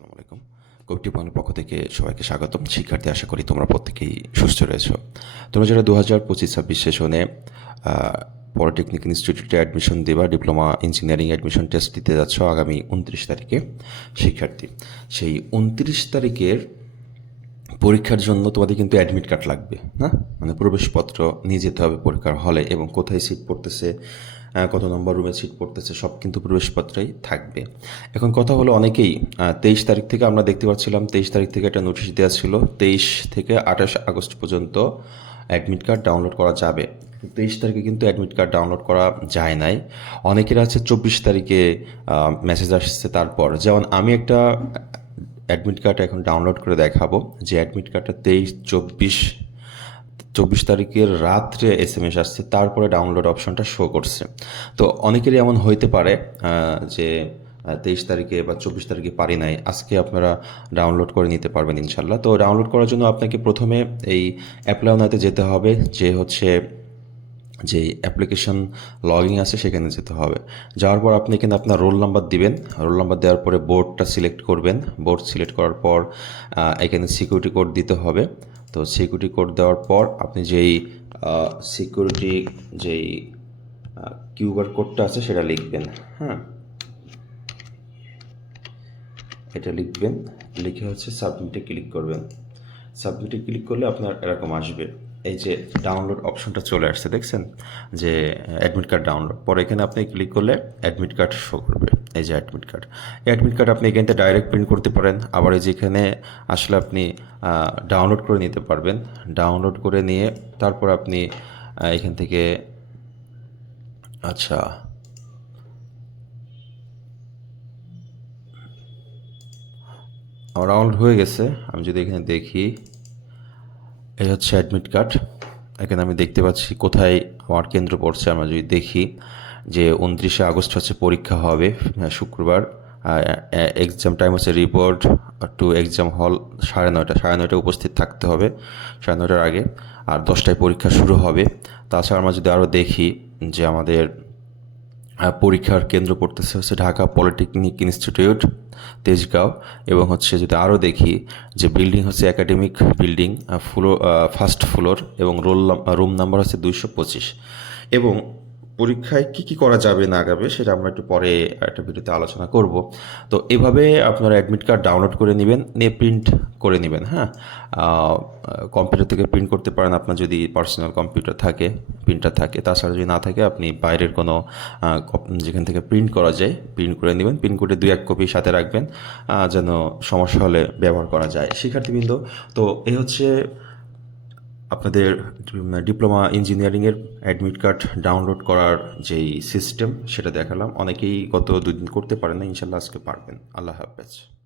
আসসালামু আলাইকুম। কবিটি বাংলার পক্ষ থেকে সবাইকে স্বাগতম। শিক্ষার্থী, আশা করি তোমরা প্রত্যেকেই সুস্থ রয়েছো। তোমরা যারা দু হাজার পঁচিশ, ছাব্বিশ সেশনে পলিটেকনিক ইনস্টিটিউটে অ্যাডমিশন দেবা ডিপ্লোমা ইঞ্জিনিয়ারিং অ্যাডমিশন টেস্ট দিতে যাচ্ছ আগামী উনত্রিশ তারিখে, শিক্ষার্থী। সেই উনত্রিশ তারিখের পরীক্ষার জন্য তোমাদের কিন্তু অ্যাডমিট কার্ড লাগবে হ্যাঁ মানে প্রবেশপত্র নিয়ে যেতে হবে পরীক্ষার হলে এবং কোথায় সিট পড়তেছে কত নম্বর রুমে সিট পড়তেছে, সব কিন্তু প্রবেশপত্রেই থাকবে। এখন কথা হলো অনেকেই তেইশ তারিখ থেকে আমরা দেখতে পাচ্ছিলাম, তেইশ তারিখ থেকে একটা নোটিশ দেওয়া ছিল, তেইশ থেকে আঠাশ আগস্ট পর্যন্ত অ্যাডমিট কার্ড ডাউনলোড করা যাবে। তেইশ তারিখে কিন্তু অ্যাডমিট কার্ড ডাউনলোড করা যায় নাই। অনেকের আছে চব্বিশ তারিখে মেসেজ আসছে তারপর। যেমন আমি একটা অ্যাডমিট কার্ড এখন ডাউনলোড করে দেখাবো। যে অ্যাডমিট কার্ডটা তেইশ, চব্বিশ চব্বিশ তারিখের রাত্রে এস এম এস আসছে, তারপরে ডাউনলোড অপশনটা শো করছে। তো অনেকেরই এমন হইতে পারে যে তেইশ তারিখে বা চব্বিশ তারিখে পারি নাই, আজকে আপনারা ডাউনলোড করে নিতে পারবেন ইনশাল্লাহ তো ডাউনলোড করার জন্য আপনাকে প্রথমে এই অ্যাপ্লাইনাতে যেতে হবে, যে হচ্ছে যে অ্যাপ্লিকেশন লগইন আছে সেখানে যেতে হবে। যাওয়ার পর আপনি এখানে আপনার রোল নাম্বার দিবেন। রোল নাম্বার দেওয়ার পরে বোর্ডটা সিলেক্ট করবেন। বোর্ড সিলেক্ট করার পর এখানে সিকিউরিটি কোড দিতে হবে। তো সিকিউরিটি কোড দেওয়ার পর আপনি যেই সিকিউরিটি যেই কিউবার কোডটা আছে সেটা লিখবেন। হ্যাঁ? এটা লিখবেন। লিখে হচ্ছে সাবমিটে ক্লিক করবেন। সাবমিটে ক্লিক করলে আপনার এরকম আসবে। এই যে ডাউনলোড অপশনটা চলে আসছে, দেখছেন? যে অ্যাডমিট কার্ড ডাউনলোড পরে এখানে আপনি ক্লিক করলে অ্যাডমিট কার্ড শো করবে। এই যে অ্যাডমিট কার্ড অ্যাডমিট কার্ড আপনি এখান ডাইরেক্ট প্রিন্ট করতে পারেন। আবার এই যেখানে আসলে আপনি ডাউনলোড করে নিতে পারবেন। ডাউনলোড করে নিয়ে তারপর আপনি এখান থেকে আচ্ছা। আমার ডাউনলোড হয়ে গেছে। আমি যদি এখানে দেখি এই হচ্ছে অ্যাডমিট কার্ড এখানে আমি দেখতে পাচ্ছি কোথায় আমার কেন্দ্র পড়ছে। আমরা যদি দেখি যে উনত্রিশে আগস্ট হচ্ছে পরীক্ষা হবে শুক্রবার। এক্সাম টাইম হচ্ছে রিপোর্ট টু এক্সাম হল সাড়ে নয়টা, সাড়ে নয়টায় উপস্থিত থাকতে হবে, সাড়ে নয়টার আগে। আর দশটায় পরীক্ষা শুরু হবে। তাছাড়া আমরা যদি আরও দেখি যে আমাদের পরীক্ষার কেন্দ্র পড়তেছে হচ্ছে ঢাকা পলিটেকনিক ইনস্টিটিউট, তেজগাঁও এবং হচ্ছে যদি আরও দেখি যে বিল্ডিং হচ্ছে academic building floor first floor এবং রোল রুম নাম্বার হচ্ছে দুইশো পঁচিশ। এবং পরীক্ষায় কি কি করা যাবে না যাবে সেটা আমরা একটু পরে একটা ভিডিওতে আলোচনা করব। তো এভাবে আপনারা অ্যাডমিট কার্ড ডাউনলোড করে নেবেন, নিয়ে প্রিন্ট করে নেবেন হ্যাঁ? কম্পিউটার থেকে প্রিন্ট করতে পারেন। আপনার যদি পার্সোনাল কম্পিউটার থাকে প্রিন্টার থাকে, তাছাড়া যদি না থাকে, আপনি বাইরের কোনো যেখান থেকে প্রিন্ট করা যায় প্রিন্ট করে নেবেন। প্রিন্ট করে দুই এক কপি সাথে রাখবেন যেন সমস্যা হলে ব্যবহার করা যায়। শিক্ষার্থীবৃন্দ, তো এই হচ্ছে আপনাদের ডিপ্লোমা ইঞ্জিনিয়ারিংয়ের অ্যাডমিট কার্ড ডাউনলোড করার যেই সিস্টেম সেটা দেখালাম। অনেকেই গত দুদিন করতে পারেন না, ইনশাল্লাহ আজকে পারবেন। আল্লাহ হাফেজ।